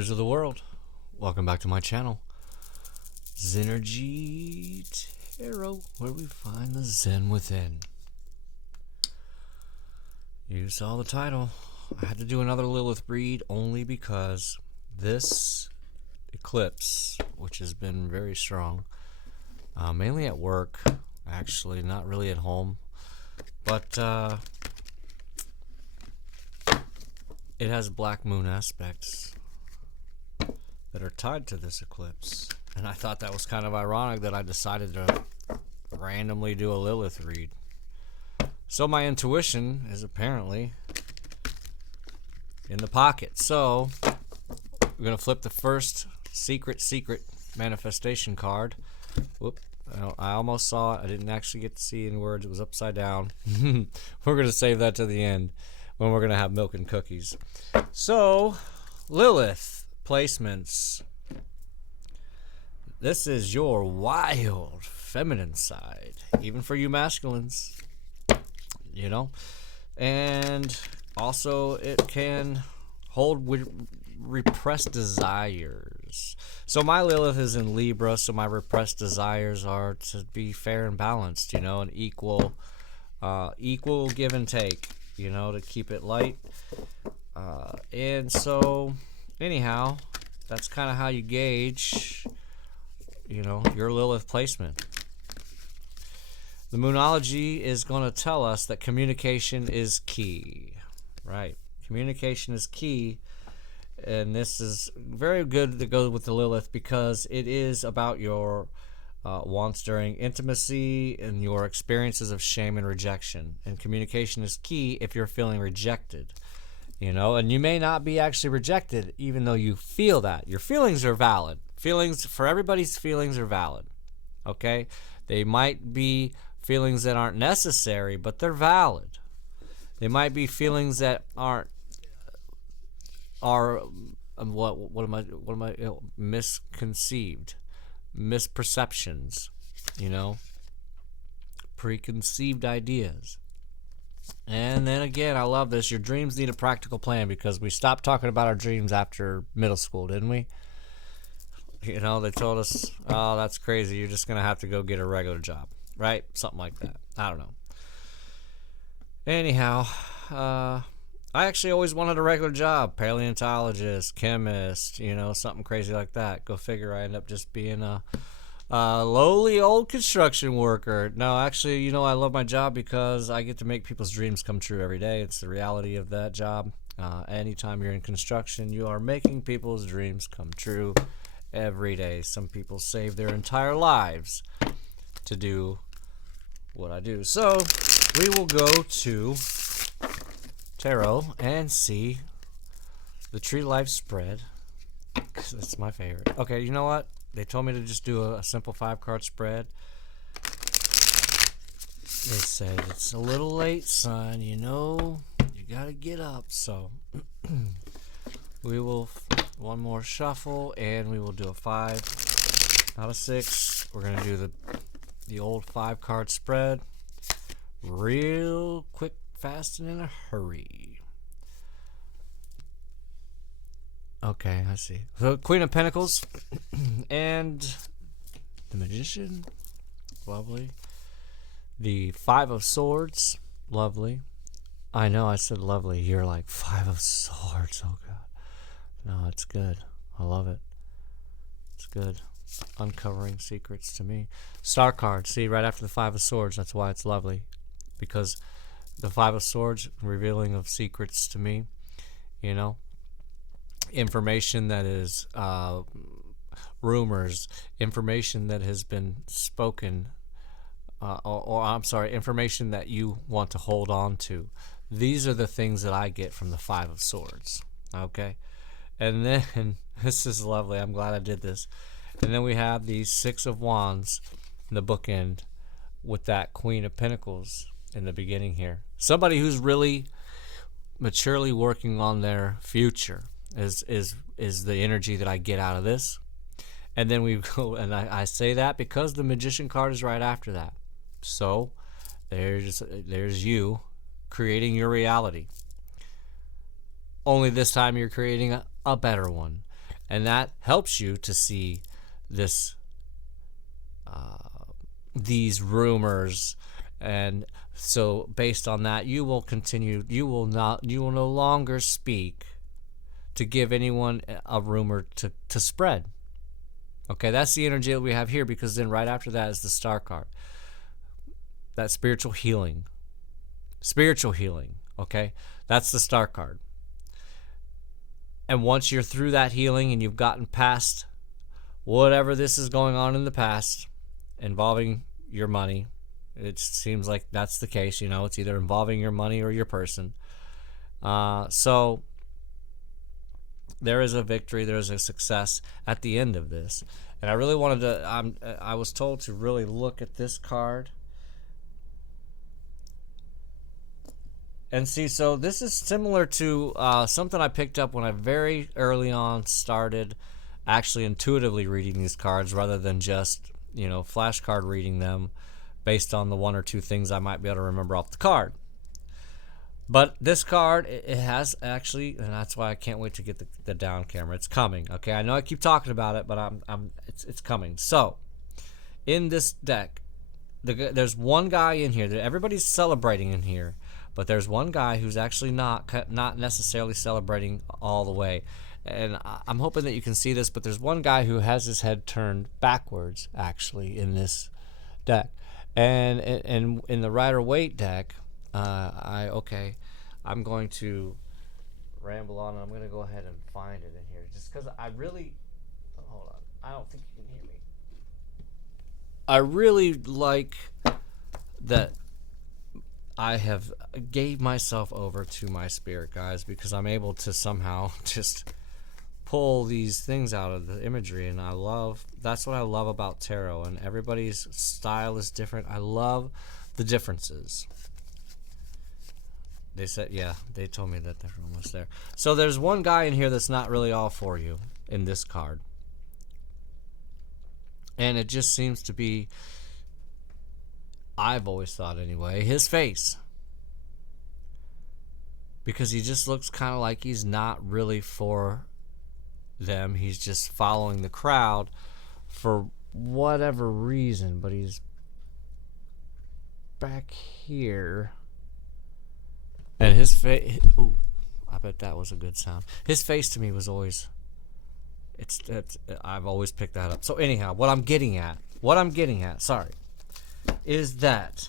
Zeners of the world, welcome back to my channel, Zenergy Tarot, where we find the Zen within. You saw the title. I had to do another Lilith read only because this eclipse, which has been very strong, mainly at work, actually, not really at home, but it has black moon aspects that are tied to this eclipse. And I thought that was kind of ironic that I decided to randomly do a Lilith read. So my intuition is apparently in the pocket. So we're going to flip the first secret manifestation card. Whoop. I almost saw it. I didn't actually get to see any words. It was upside down. We're going to save that to the end when we're going to have milk and cookies. So, Lilith placements. This is your wild feminine side, even for you masculines, you know. And also it can hold repressed desires. So my Lilith is in Libra, so my repressed desires are to be fair and balanced, you know, an equal give and take, you know, to keep it light. And so anyhow, that's kind of how you gauge, you know, your Lilith placement. The Moonology is going to tell us that communication is key, right? Communication is key. And this is very good to go with the Lilith because it is about your wants during intimacy and your experiences of shame and rejection. And communication is key if you're feeling rejected, you know. And you may not be actually rejected even though you feel that. Your feelings are valid. Feelings, for everybody's feelings are valid, okay? They might be feelings that aren't necessary, but they're valid. They might be feelings that are misconceived, misperceptions, you know, preconceived ideas. And then again, I love this. Your dreams need a practical plan, because we stopped talking about our dreams after middle school, didn't we? You know, they told us, oh, that's crazy, you're just gonna have to go get a regular job, right? Something like that. I don't know. Anyhow, I actually always wanted a regular job, paleontologist, chemist, you know, something crazy like that. Go figure, I end up just being a lowly old construction worker. No, actually, you know, I love my job because I get to make people's dreams come true every day. It's the reality of that job. Anytime you're in construction, you are making people's dreams come true every day. Some people save their entire lives to do what I do. So we will go to Tarot and see the Tree Life spread, because it's my favorite. Okay, you know what? They told me to just do a simple 5-card spread. They said it's a little late, son, you know, you gotta get up. So we will one more shuffle and we will do a 5, not a 6. We're gonna do the old 5-card spread real quick, fast, and in a hurry. Okay, I see. So Queen of Pentacles and the Magician, lovely. The 5 of Swords, lovely. I know I said lovely. You're like, 5 of Swords, oh god. No, it's good. I love it. It's good. Uncovering secrets to me. Star card, see, right after the 5 of Swords, that's why it's lovely. Because the 5 of Swords, revealing of secrets to me, you know, information that is rumors, information that has been spoken, or I'm sorry, information that you want to hold on to. These are the things that I get from the 5 of Swords, okay? And then, this is lovely, I'm glad I did this. And then we have the 6 of Wands in the bookend with that Queen of Pentacles in the beginning here. Somebody who's really maturely working on their future is the energy that I get out of this. And then we go, and I say that because the Magician card is right after that. So there's you creating your reality. Only this time you're creating a better one. And that helps you to see this, these rumors. And so based on that, you will no longer speak to give anyone a rumor to spread. Okay, that's the energy that we have here, because then right after that is the Star card. That spiritual healing. Spiritual healing, okay? That's the Star card. And once you're through that healing and you've gotten past whatever this is going on in the past involving your money, it seems like that's the case, you know, it's either involving your money or your person. So there is a victory, there is a success at the end of this. And I really wanted to, I was told to really look at this card. And see, so this is similar to something I picked up when I very early on started actually intuitively reading these cards, rather than just, you know, flashcard reading them based on the one or two things I might be able to remember off the card. But this card, it has actually, and that's why I can't wait to get the down camera. It's coming, okay? I know I keep talking about it, but it's coming. So, in this deck, there's one guy in here that everybody's celebrating in here, but there's one guy who's actually not necessarily celebrating all the way. And I'm hoping that you can see this, but there's one guy who has his head turned backwards, actually, in this deck. And in the Rider-Waite deck, I'm going to ramble on, and I'm going to go ahead and find it in here, just because I really, hold on, I don't think you can hear me. I really like that I have gave myself over to my spirit guides, because I'm able to somehow just pull these things out of the imagery, and that's what I love about tarot, and everybody's style is different. I love the differences. They said, yeah, they told me that they're almost there. So there's one guy in here that's not really all for you in this card. And it just seems to be, I've always thought anyway, his face. Because he just looks kind of like he's not really for them. He's just following the crowd for whatever reason. But he's back here. And his face, ooh, I bet that was a good sound. His face to me was always, I've always picked that up. So anyhow, what I'm getting at, is that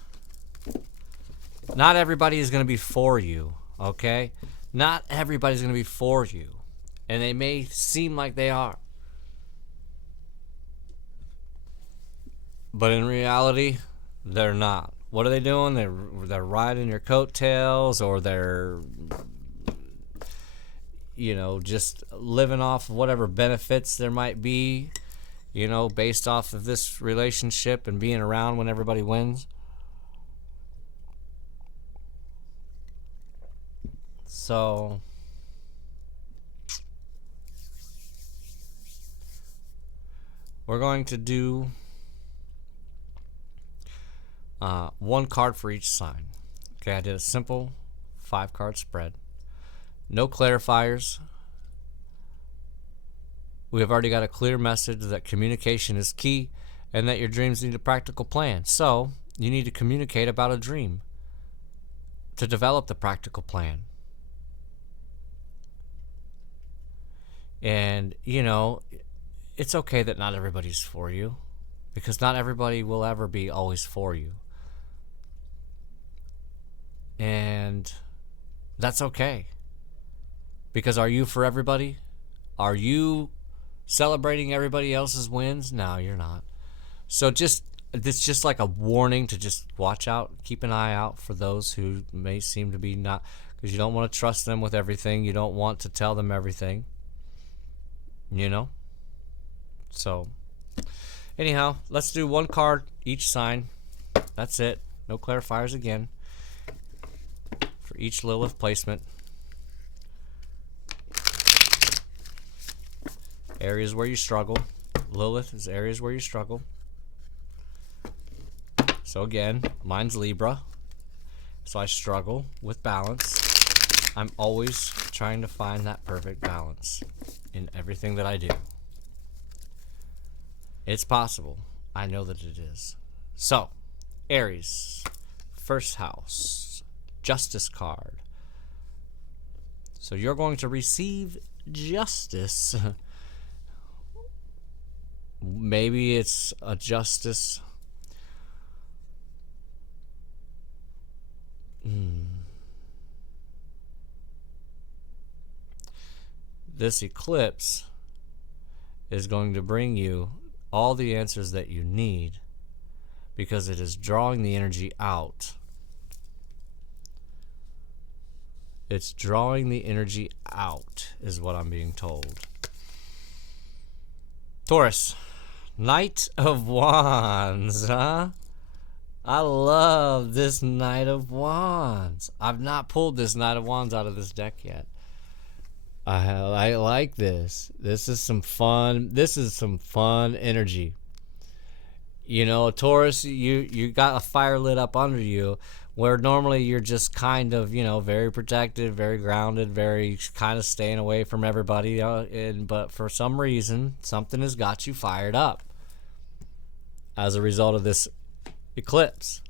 not everybody is going to be for you, okay? Not everybody's going to be for you. And they may seem like they are. But in reality, they're not. What are they doing? They're riding your coattails, or they're, you know, just living off whatever benefits there might be, you know, based off of this relationship and being around when everybody wins. So we're going to do one card for each sign. Okay, I did a simple 5-card spread. No clarifiers. We have already got a clear message that communication is key, and that your dreams need a practical plan. So, you need to communicate about a dream to develop the practical plan. And, you know, it's okay that not everybody's for you, because not everybody will ever be always for you. And that's okay. Because are you for everybody? Are you celebrating everybody else's wins? No, you're not. So it's just like a warning to just watch out, keep an eye out for those who may seem to be not, because you don't want to trust them with everything. You don't want to tell them everything. You know? So, anyhow, let's do one card each sign. That's it. No clarifiers again. For each Lilith placement. Areas where you struggle. Lilith is areas where you struggle. So again, mine's Libra. So I struggle with balance. I'm always trying to find that perfect balance in everything that I do. It's possible. I know that it is. So, Aries, first house, Justice card. So you're going to receive justice. Maybe it's a justice. This eclipse is going to bring you all the answers that you need because it is drawing the energy out. It's drawing the energy out, is what I'm being told. Taurus, Knight of Wands, huh? I love this Knight of Wands. I've not pulled this Knight of Wands out of this deck yet. I like this. This is some fun. This is some fun energy. You know, Taurus, you got a fire lit up under you, where normally you're just kind of, you know, very protected, very grounded, very kind of staying away from everybody. But for some reason, something has got you fired up as a result of this eclipse.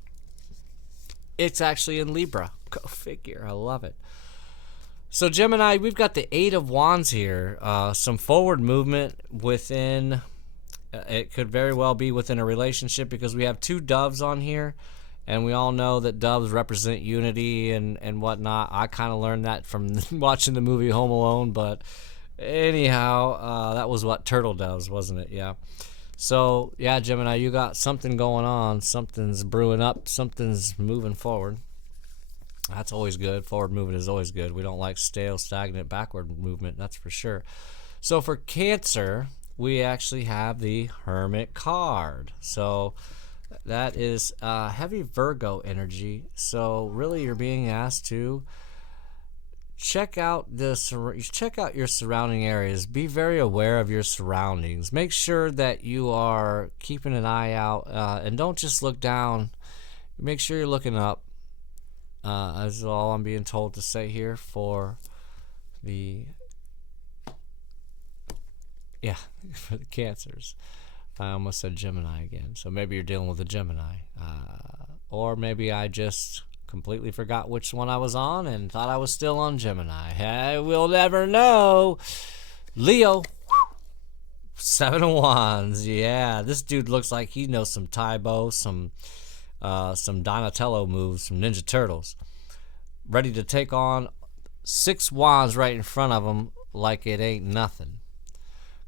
It's actually in Libra. Go figure. I love it. So Gemini, we've got the Eight of Wands here. Some forward movement within, it could very well be within a relationship because we have two doves on here. And we all know that doves represent unity and whatnot. I kind of learned that from watching the movie Home Alone. But anyhow, that was what, turtle doves, wasn't it? Yeah. So, yeah, Gemini, you got something going on. Something's brewing up. Something's moving forward. That's always good. Forward movement is always good. We don't like stale, stagnant, backward movement. That's for sure. So for Cancer, we actually have the Hermit card. So that is heavy Virgo energy. So really, you're being asked to check out your surrounding areas. Be very aware of your surroundings. Make sure that you are keeping an eye out, and don't just look down. Make sure you're looking up. That's all I'm being told to say here for the for the Cancers. I almost said Gemini again, so maybe you're dealing with a Gemini, or maybe I just completely forgot which one I was on and thought I was still on Gemini. Hey, we'll never know. Leo, Seven of Wands. Yeah, this dude looks like he knows some Taibo, some Donatello moves, some Ninja Turtles. Ready to take on 6 wands right in front of him like it ain't nothing.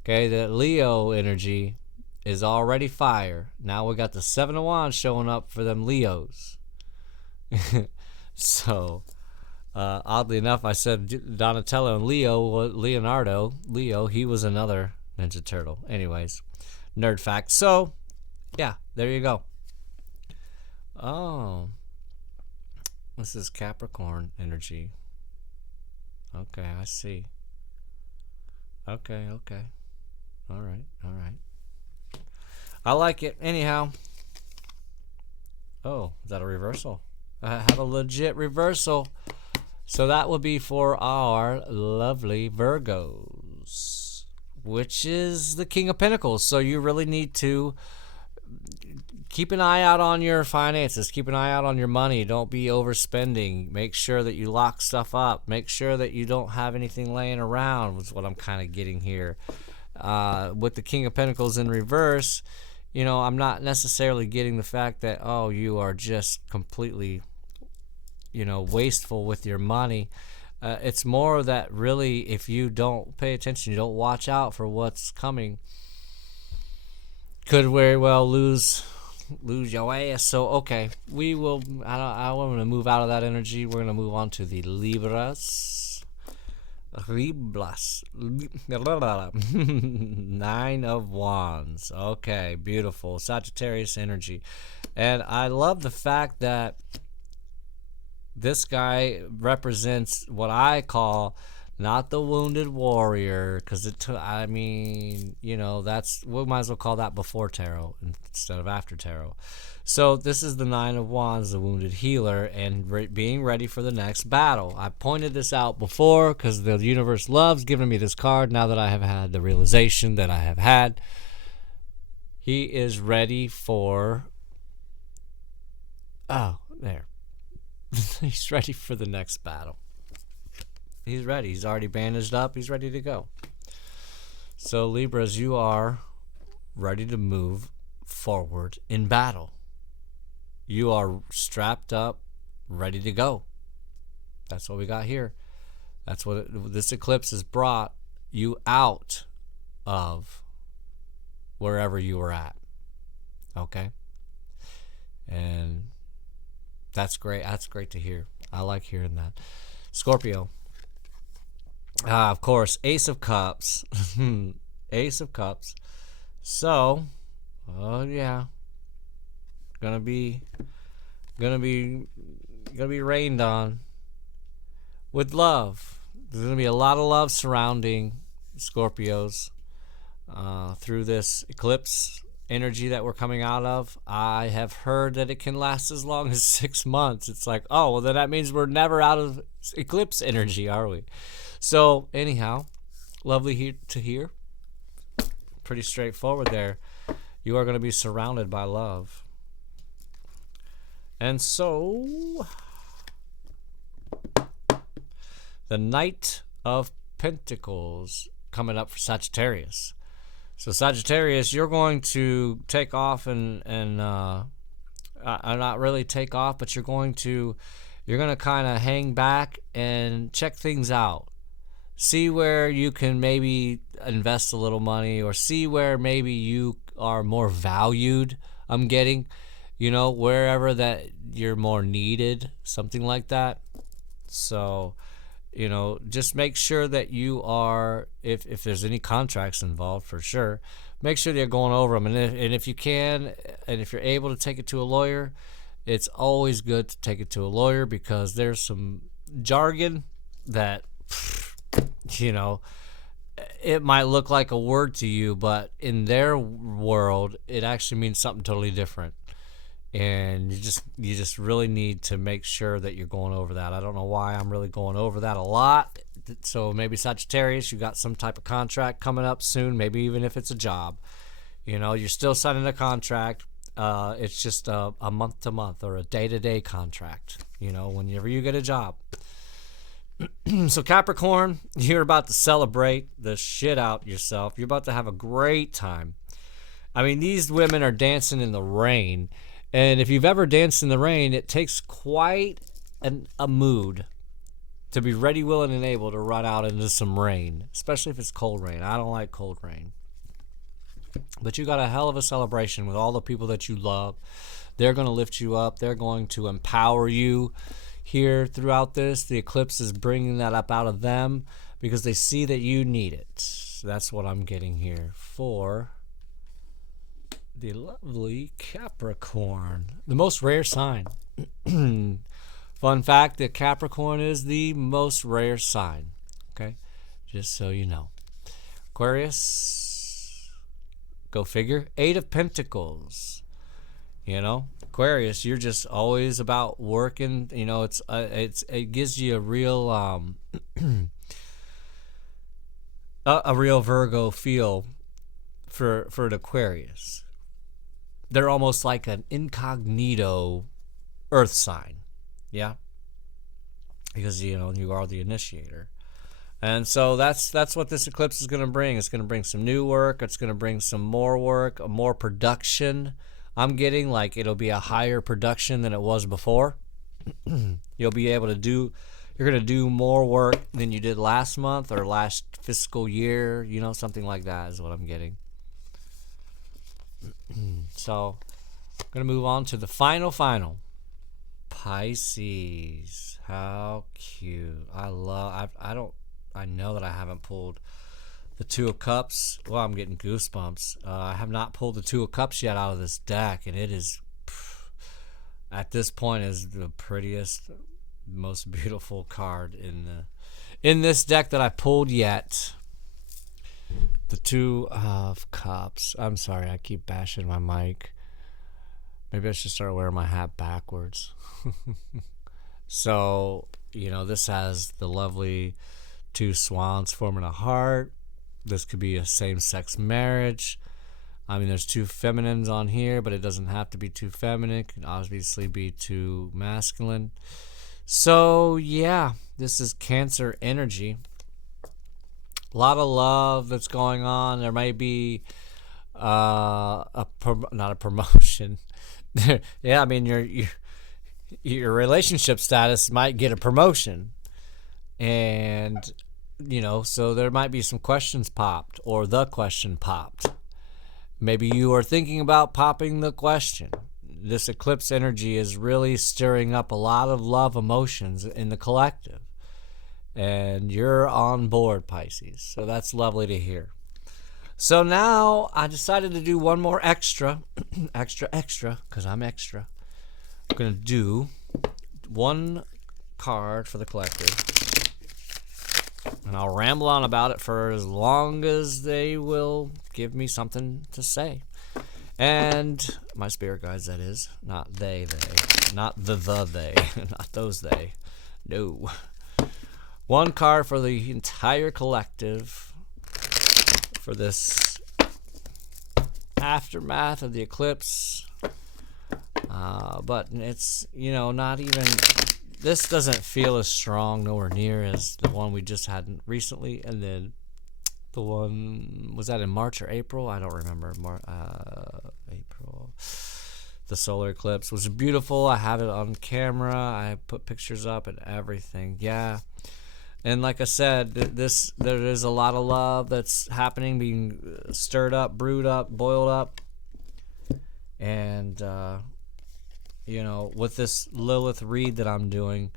Okay, the Leo energy is already fire. Now we got the 7 of Wands showing up for them Leos. So, oddly enough, I said Donatello and Leo, he was another Ninja Turtle. Anyways, nerd fact. So, yeah, there you go. Oh, this is Capricorn energy. Okay, I see. Okay. All right. I like it. Anyhow. Oh, is that a reversal? I have a legit reversal. So that would be for our lovely Virgos, which is the King of Pentacles. So you really need to keep an eye out on your finances. Keep an eye out on your money. Don't be overspending. Make sure that you lock stuff up. Make sure that you don't have anything laying around, is what I'm kind of getting here. With the King of Pentacles in reverse, you know, I'm not necessarily getting the fact that, oh, you are just completely, you know, wasteful with your money. It's more that really, if you don't pay attention, you don't watch out for what's coming, could very well lose your ass. So okay, we will. I want to move out of that energy. We're gonna move on to the Libras. 9 of Wands. Okay, beautiful. Sagittarius energy. And I love the fact that this guy represents what I call Not the wounded warrior, because I mean, you know, we might as well call that before tarot instead of after tarot. So this is the Nine of Wands, the wounded healer, and being ready for the next battle. I pointed this out before because the universe loves giving me this card now that I have had the realization that I have had. He is ready for... Oh, there. He's ready for the next battle. He's ready. He's already bandaged up. He's ready to go. So, Libras, you are ready to move forward in battle. You are strapped up, ready to go. That's what we got here. That's what this eclipse has brought you out of wherever you were at. Okay? And that's great. That's great to hear. I like hearing that. Scorpio. Of course, Ace of Cups. Ace of Cups. So, oh yeah. Gonna be rained on with love. There's gonna be a lot of love surrounding Scorpios through this eclipse energy that we're coming out of. I have heard that it can last as long as 6 months. It's like, oh, well, then that means we're never out of eclipse energy, are we? So anyhow, lovely to hear. Pretty straightforward there. You are going to be surrounded by love. And so, the Knight of Pentacles coming up for Sagittarius. So Sagittarius, you're going to take off and not really take off, but you're going to kind of hang back and check things out. See where you can maybe invest a little money, or see where maybe you are more valued. I'm getting, you know, wherever that you're more needed, something like that. So, you know, just make sure that you are, if there's any contracts involved, for sure, make sure that you're going over them. And if you can, and if you're able to take it to a lawyer, it's always good to take it to a lawyer, because there's some jargon that, you know, it might look like a word to you, but in their world, it actually means something totally different. And you just really need to make sure that you're going over that. I don't know why I'm really going over that a lot. So maybe Sagittarius, you got some type of contract coming up soon, maybe even if it's a job. You know, you're still signing a contract. It's just a month-to-month or a day-to-day contract, you know, whenever you get a job. So Capricorn, you're about to celebrate the shit out yourself. You're about to have a great time. I mean, these women are dancing in the rain. And if you've ever danced in the rain, it takes quite a mood to be ready, willing, and able to run out into some rain, especially if it's cold rain. I don't like cold rain. But you got a hell of a celebration with all the people that you love. They're going to lift you up. They're going to empower you here throughout this. The eclipse is bringing that up out of them because they see that you need it. So that's what I'm getting here for the lovely Capricorn, the most rare sign. Fun fact, that Capricorn is the most rare sign. Okay, just so you know. Aquarius, go figure. 8 of Pentacles. You know, Aquarius, you're just always about working. You know, it gives you a real a real Virgo feel for an Aquarius. They're almost like an incognito earth sign. Yeah. Because, you know, you are the initiator. And so that's what this eclipse is going to bring. It's going to bring some new work. It's going to bring some more work, more production. I'm getting like it'll be a higher production than it was before. You'll be able to you're going to do more work than you did last month or last fiscal year. You know, something like that is what I'm getting. So, I'm going to move on to the final. Pisces. How cute. I know that I haven't pulled the Two of Cups. Well, I'm getting goosebumps. I have not pulled the Two of Cups yet out of this deck, and it is, at this point, is the prettiest, most beautiful card in this deck that I pulled yet. The Two of Cups. I'm sorry, I keep bashing my mic. Maybe I should start wearing my hat backwards. So, you know, this has the lovely two swans forming a heart. This could be a same-sex marriage. I mean, there's two feminines on here, but it doesn't have to be too feminine. It can obviously be too masculine. So, yeah, this is Cancer energy. A lot of love that's going on. There might be not a promotion. Yeah, I mean, your relationship status might get a promotion. And, you know, so there might be some questions popped, or the question popped. Maybe you are thinking about popping the question. This eclipse energy is really stirring up a lot of love emotions in the collective. And you're on board, Pisces. So that's lovely to hear. So now I decided to do one more extra, extra, because I'm extra. I'm going to do one card for the collective. And I'll ramble on about it for as long as they will give me something to say. And my spirit guides, that is. Not they. Not they. Not those they. No. One card for the entire collective for this aftermath of the eclipse. But it's, you know, not even... This doesn't feel as strong, nowhere near, as the one we just had recently. And then the one, was that in March or April? I don't remember. April. The solar eclipse was beautiful. I have it on camera. I put pictures up and everything. Yeah. And like I said, there is a lot of love that's happening, being stirred up, brewed up, boiled up. And... you know, with this Lilith read that I'm doing,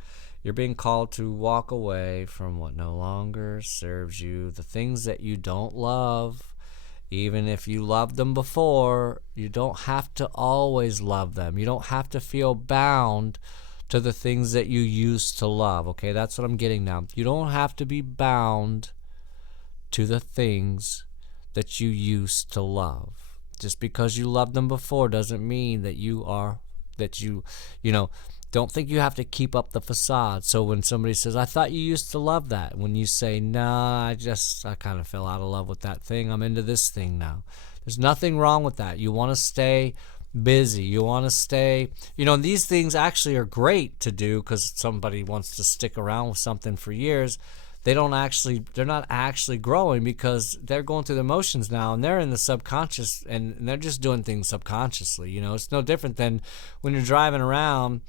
you're being called to walk away from what no longer serves you. The things that you don't love, even if you loved them before, you don't have to always love them. You don't have to feel bound to the things that you used to love. Okay, that's what I'm getting now. You don't have to be bound to the things that you used to love. Just because you loved them before doesn't mean that you know, don't think you have to keep up the facade. So when somebody says, I thought you used to love that, when you say, nah, I kind of fell out of love with that thing. I'm into this thing now. There's nothing wrong with that. You want to stay busy. You want to stay, you know, these things actually are great to do because somebody wants to stick around with something for years. They're not actually growing because they're going through the motions now, and they're in the subconscious, and they're just doing things subconsciously. You know, it's no different than when you're driving around,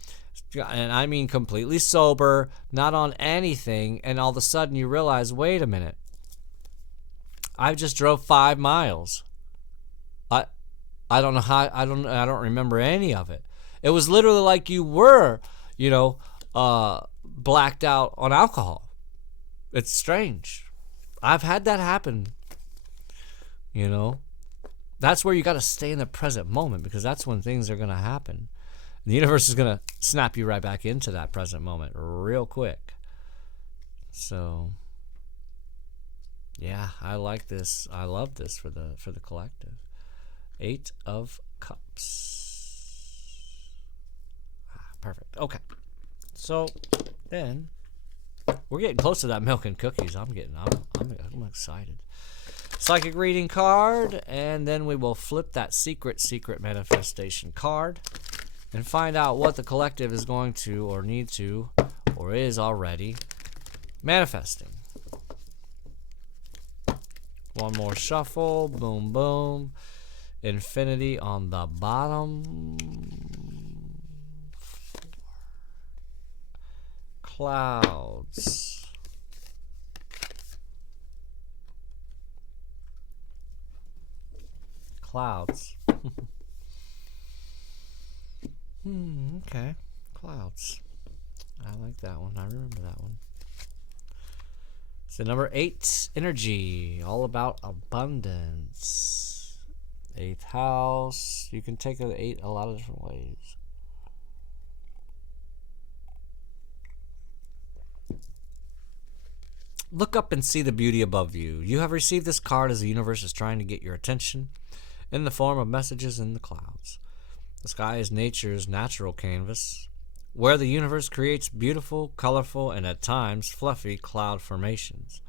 and I mean completely sober, not on anything, and all of a sudden you realize, wait a minute, I just drove 5 miles. I don't know how, I don't remember any of it. It was literally like you were, you know, blacked out on alcohol. It's strange. I've had that happen. You know, that's where you got to stay in the present moment, because that's when things are going to happen. The universe is going to snap you right back into that present moment real quick. So, yeah, I like this. I love this for the collective. 8 of Cups. Perfect. Okay. So then we're getting close to that milk and cookies. I'm excited. Psychic reading card, and then we will flip that secret manifestation card and find out what the collective is going to, or need to, or is already manifesting. One more shuffle. Boom, boom. Infinity on the bottom. Clouds. Clouds. Okay. Clouds. I like that one. I remember that one. So number 8, energy. All about abundance. 8th house. You can take an 8 a lot of different ways. Look up and see the beauty above you. You have received this card as the universe is trying to get your attention in the form of messages in the clouds. The sky is nature's natural canvas, where the universe creates beautiful, colorful, and at times fluffy cloud formations.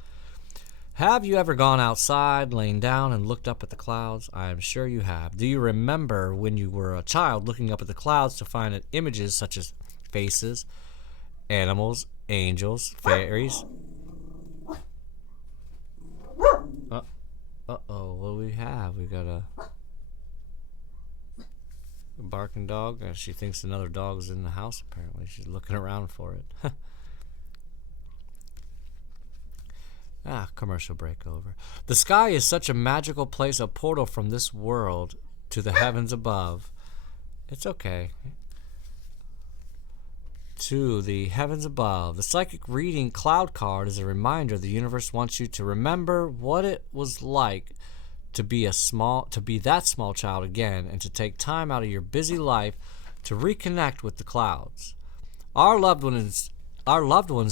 Have you ever gone outside, lain down, and looked up at the clouds? I am sure you have. Do you remember when you were a child looking up at the clouds to find images such as faces, animals, angels, fairies? Uh-oh, what do we have? We got a barking dog. She thinks another dog's in the house, apparently. She's looking around for it. Commercial break over. The sky is such a magical place, a portal from this world to the heavens above. It's okay. To the heavens above. The psychic reading cloud card is a reminder the universe wants you to remember what it was like to be that small child again, and to take time out of your busy life to reconnect with the clouds. Our loved ones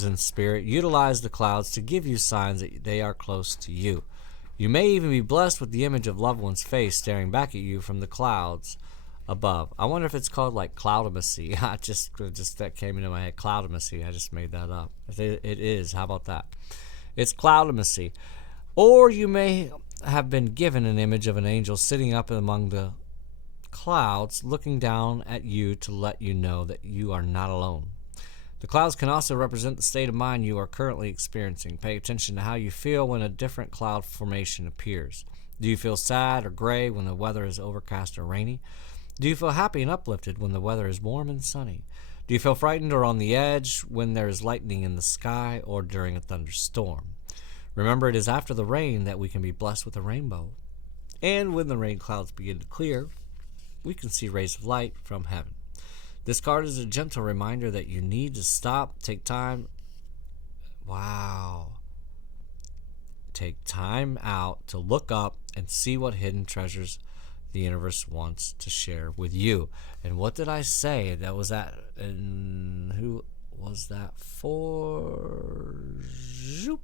in spirit utilize the clouds to give you signs that they are close to you. You may even be blessed with the image of loved one's face staring back at you from the clouds above. I wonder if it's called like cloudimacy. Just that came into my head. Cloudimacy. I just made that up. It is. How about that? It's cloudimacy. Or you may have been given an image of an angel sitting up among the clouds, looking down at you to let you know that you are not alone. The clouds can also represent the state of mind you are currently experiencing. Pay attention to how you feel when a different cloud formation appears. Do you feel sad or gray when the weather is overcast or rainy? Do you feel happy and uplifted when the weather is warm and sunny? Do you feel frightened or on the edge when there is lightning in the sky or during a thunderstorm? Remember, it is after the rain that we can be blessed with a rainbow. And when the rain clouds begin to clear, we can see rays of light from heaven. This card is a gentle reminder that you need to stop, take time. Wow. Take time out to look up and see what hidden treasures the universe wants to share with you. And what did I say? That was that. And who was that for? Zoop.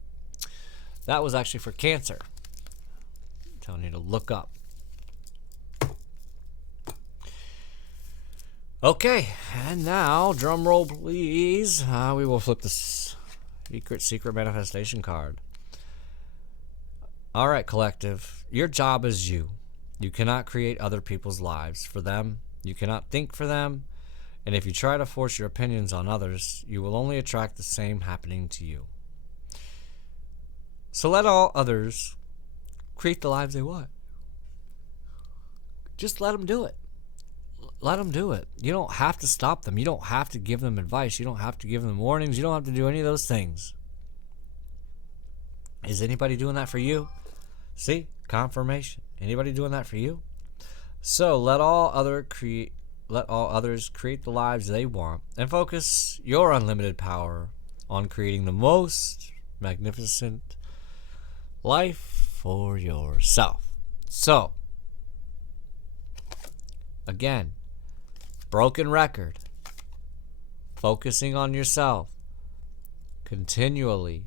That was actually for Cancer. I'm telling you to look up. Okay, and now, drum roll please. We will flip this secret manifestation card. All right, collective. Your job is you. You cannot create other people's lives for them. You cannot think for them. And if you try to force your opinions on others, you will only attract the same happening to you. So let all others create the lives they want. Just let them do it. Let them do it. You don't have to stop them. You don't have to give them advice. You don't have to give them warnings. You don't have to do any of those things. Is anybody doing that for you? See? Confirmation. Anybody doing that for you? So let all others create the lives they want, and focus your unlimited power on creating the most magnificent life for yourself. So, again, broken record, focusing on yourself, continually,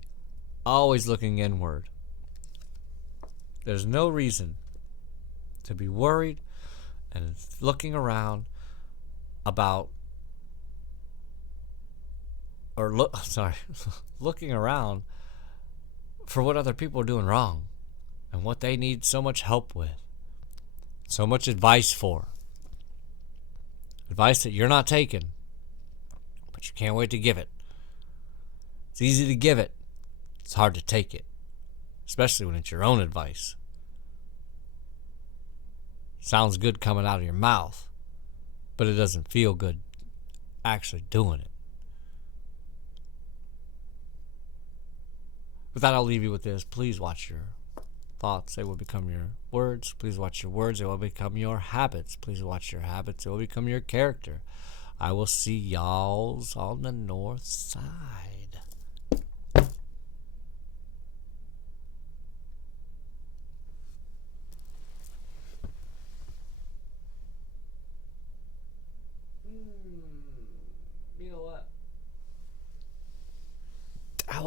always looking inward. There's no reason to be worried and looking around about, looking around for what other people are doing wrong and what they need so much help with, so much advice for. Advice that you're not taking, but you can't wait to give it. It's easy to give it. It's hard to take it, especially when it's your own advice. Sounds good coming out of your mouth, but it doesn't feel good actually doing it. With that, I'll leave you with this. Please watch your thoughts. They will become your words. Please watch your words. They will become your habits. Please watch your habits. They will become your character. I will see y'alls on the north side. You know what?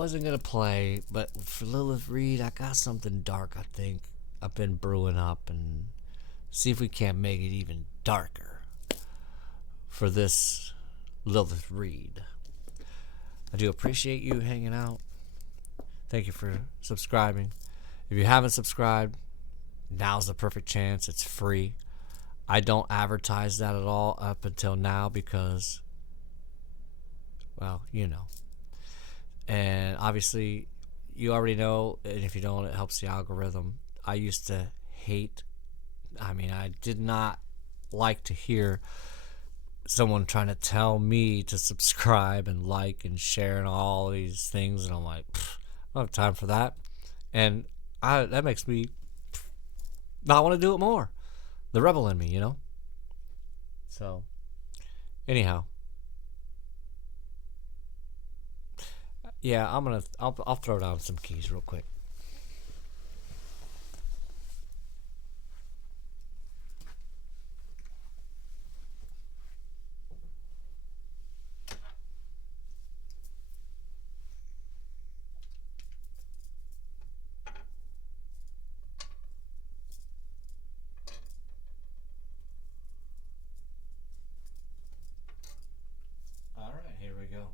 wasn't gonna play, but for Lilith Reed, I got something dark. I think I've been brewing up, and see if we can't make it even darker for this Lilith Reed. I do appreciate you hanging out. Thank you for subscribing. If you haven't subscribed, now's the perfect chance. It's free. I don't advertise that at all up until now because, well, you know. And obviously, you already know, and if you don't, it helps the algorithm. I used to hate, I did not like to hear someone trying to tell me to subscribe and like and share and all these things. And I'm like, I don't have time for that. And that makes me not want to do it more. The rebel in me, you know? So, anyhow. Yeah, I'll throw down some keys real quick. All right, here we go.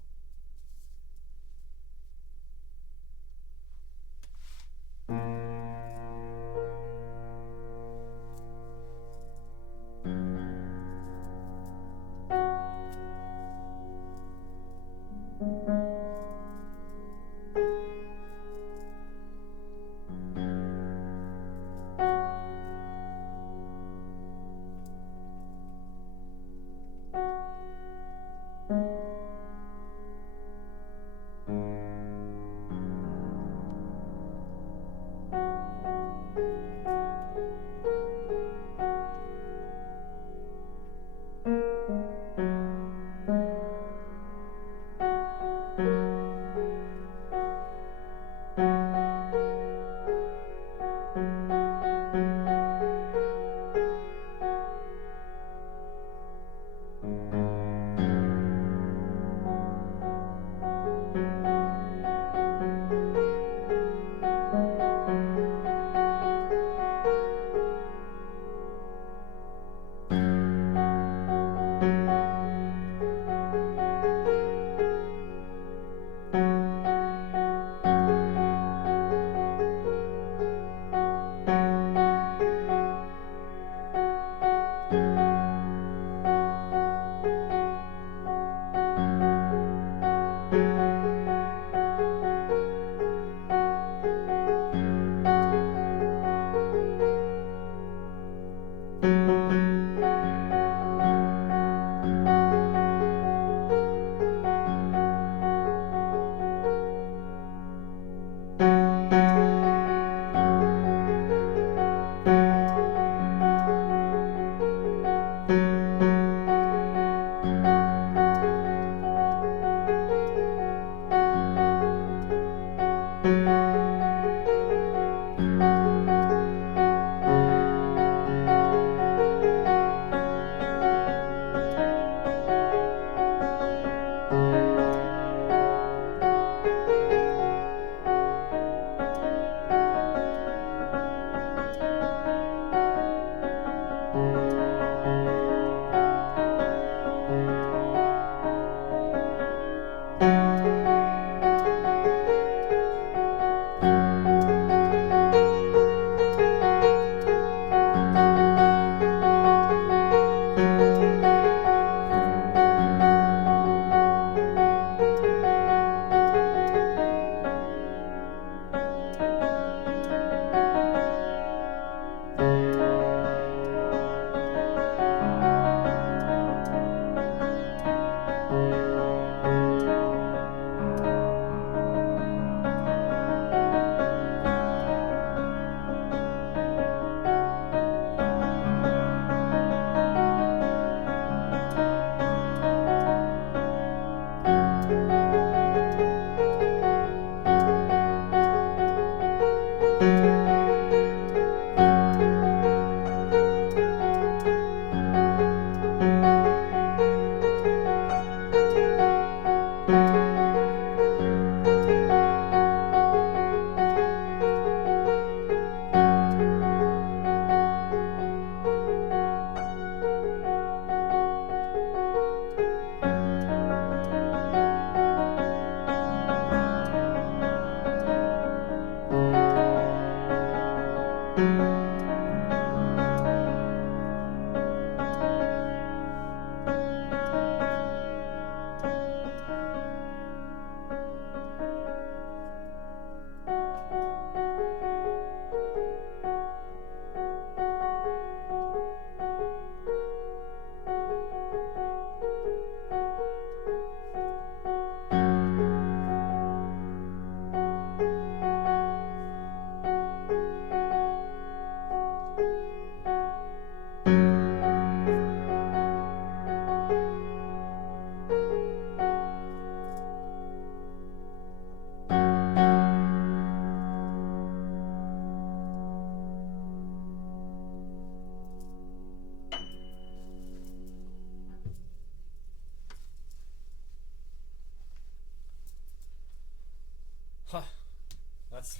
That's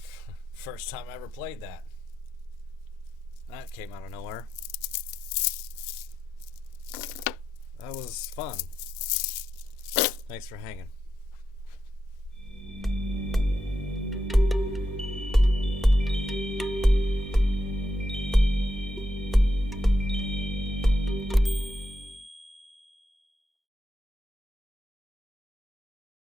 the first time I ever played that. That came out of nowhere. That was fun. Thanks for hanging.